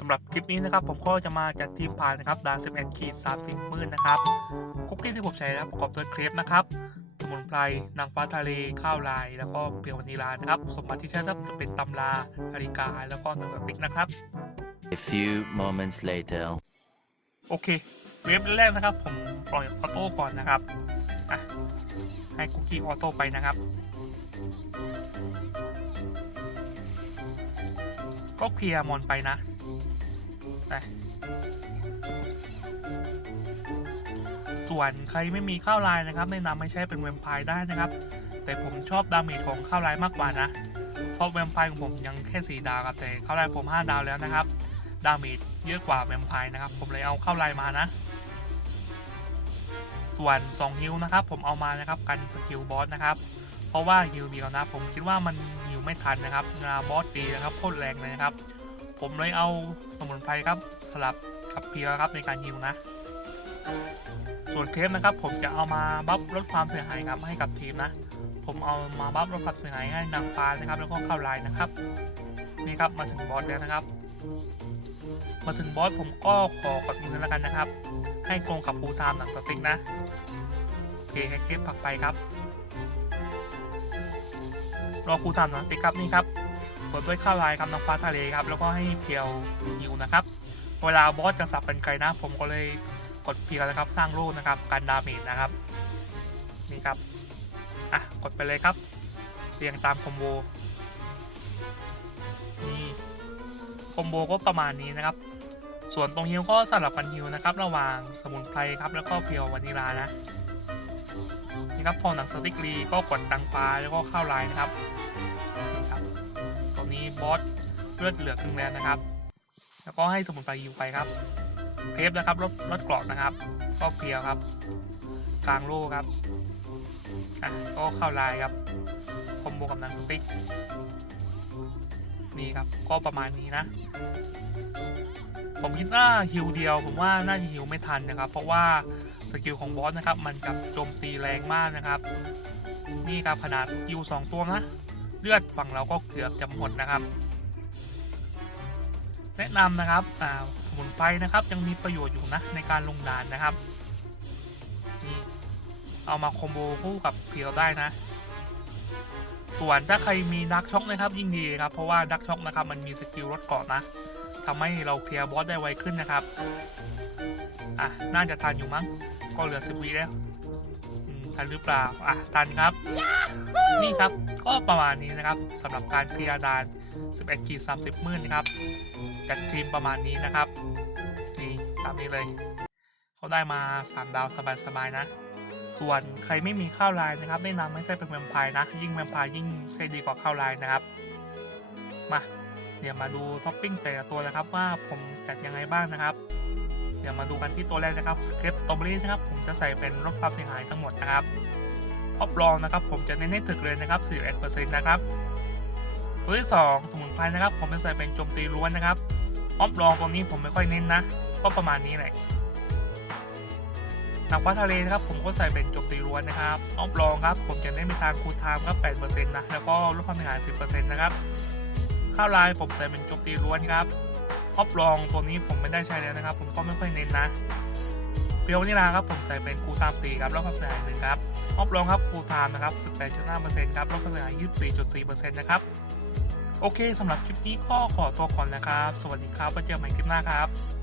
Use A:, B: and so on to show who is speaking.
A: สำหรับคลิปนี้นะครับผมก็จะมาจัดทีมผ่านนะครับดา11ขีด30มืดนะครับคุกกี้ที่ผมใช้นะครับประกอบด้วยเครปนะครับสมุนไพรนางฟ้าทะเลข้าวลาย แล้วก็เปรียววานิลานะครับ สมบัติที่ใช้ครับจะเป็นตำรานาฬิกาแล้วก็หนังสติ๊กนะครับ
B: A few moments later.
A: โอเค เวฟแรกนะครับ ผมปล่อยออโต้ก่อนนะครับอะให้คุกกี้ออโต้ไปนะครับ ก็เคลียร์มอนไปนะไปส่วนใครไม่มีข้าวลายนะครับแนะนำไม่ใช่เป็นแวมไพร์ได้นะครับ แต่ผมชอบดาเมจของข้าวลายมากกว่านะ เพราะแวมไพร์ของผมยังแค่สี่ดาวครับแต่ข้าวลายผม 5 ดาวแล้วนะครับ ดาเมจเยอะกว่าแวมไพร์นะครับ ผมเลยเอาข้าไลน์มานะ ส่วน2ฮิลนะครับ ผมเอามานะครับกันสกิลบอสนะครับ เพราะว่าฮิลเดียวนะ ผมคิดว่ามันฮิลไม่ทันนะครับงาบอสตีนะครับโคตรแรงเลยนะครับ ผมเลยเอาสมุนไพรครับสลับกับเพียครับในการฮิลนะ ส่วนเคลมนะครับ ผมจะเอามาบัฟลดความเสียหายครับให้กับทีมนะ ผมเอามาบัฟลดความเสียหายให้นางฟ้านะครับ แล้วก็เข้าไลน์นะครับนี่ครับมาถึงบอสแล้วนะครับมาถึงบอสผมก็ขอกดมือแล้วกันนะครับ ให้ตรงกับฟูลไทม์หนังสติ๊กนะโอเคให้เคปผักไปครับ รอฟูทม์หนังสติ๊กครับนี่ครับเปิดด้วยข้าวลายครับน้ำฟ้าทะเลครับแล้วก็ให้เพียวหิวนะครับ เวลาบอสจะสับเป็นไกลนะ ผมก็เลยกดเพียวนะครับสร้างรูปนะครับการดาเมจนะครับนี่ครับอะกดไปเลยครับเรียงตามคอมโบนี่คอมโบก็ประมาณนี้นะครับ ส่วนตรงฮิวก็สลับกันฮิวนะครับ ระหว่างสมุนไพรครับแล้วก็เพียววานิลานะ นี่ครับพอหนังสติ๊กรีก็กดตังฟ้าแล้วก็เข้าลน์นะครับนี่ครับตรงนี้บอสเลือดเหลือครึ่งแล้วนะครับ แล้วก็ให้สมุนไพรฮิวไปครับเทปนะครับลดลดกรอบนะครับ ก็เพียวครับ กลางโล่ครับอะก็เข้าลน์ครับคอมโบกับหนังสติ๊กนี่ครับก็ประมาณนี้นะ ผมคิดว่าฮิวเดียว ผมว่าน่าจะฮิวไม่ทันนะครับ เพราะว่า สกิลของบอสนะครับ มันกับโจมตีแรงมากนะครับ นี่ครับขนาดฮิวสองตัวนะ เลือดฝั่งเราก็เกือบจะหมดนะครับ แนะนำนะครับอ่าสมุนไพรนะครับยังมีประโยชน์อยู่นะในการลงดานนะครับนี่เอามาคอมโบคู่กับเพียวได้นะ ส่วนถ้าใครมีดักช็อกนะครับ ยิ่งดีครับ เพราะว่าดักช็อกนะครับมันมีสกิลลดเกาะนะทำให้เราเคลียร์บอสได้ไวขึ้นนะครับ อะ น่าจะทันอยู่มั้ง ก็เหลือสิบวิแล้วอืมทันหรือเปล่า อะ ทันครับ นี่ครับ ก็ประมาณนี้นะครับสำหรับการเคลียร์ดาน 11กี30 มื่นนะครับ จัดทีมประมาณนี้นะครับ นี่ตามนี้เลย เขาได้มา 3 ดาวสบายๆนะ ส่วนใครไม่มีข้าวลายนะครับแนะนำไม่ใช่เป็นแวมไพร์นะ ยิ่งแวมไพร์ยิ่งใช้ดีกว่าข้าวลายนะครับ มา เดี๋ยวมาดูท็อปปิ้งแต่ละตัวนะครับว่าผมจัดยังไงบ้างนะครับ เดี๋ยวมาดูกันที่ตัวแรกนะครับสคริปต์สตรอเบอรี่นะครับผมจะใส่เป็นลดความเสียหายทั้งหมดนะครับท็อปรองนะครับผมจะเน้นให้ถึกเลยนะครับ41%นะครับตัวที่ 2 สมุนไพรนะครับ ผมจะใส่เป็นโจมตีล้วนนะครับออฟรองตรงนี้ผมไม่ค่อยเน้นนะ ก็ประมาณนี้แหละหนังฟ้าทะเลนะครับผมก็ใส่เป็นโจมตีล้วนนะครับออฟรองครับผมจะเน้นไปทางคูลไทม์ครับ8%นะแล้วก็ลดความเสียหาย10%นะครับข้าวลายผมใส่เป็นโจมตีล้วนครับ ออฟรองตัวนี้ผมไม่ได้ใช้แล้วนะครับ ผมก็ไม่ค่อยเน้นนะเปียวนี่นาครับผมใส่เป็นคูตาม์4ครับลดความเสียหายหนึ่งครับออฟรองครับคูตามนะครับ18.5%ครับลดความเสียหาย24.4%นะครับโอเคสำหรับคลิปนี้ก็ขอตัวก่อนนะครับ สวัสดีครับไว้เจอกันใหม่คลิปหน้าครับ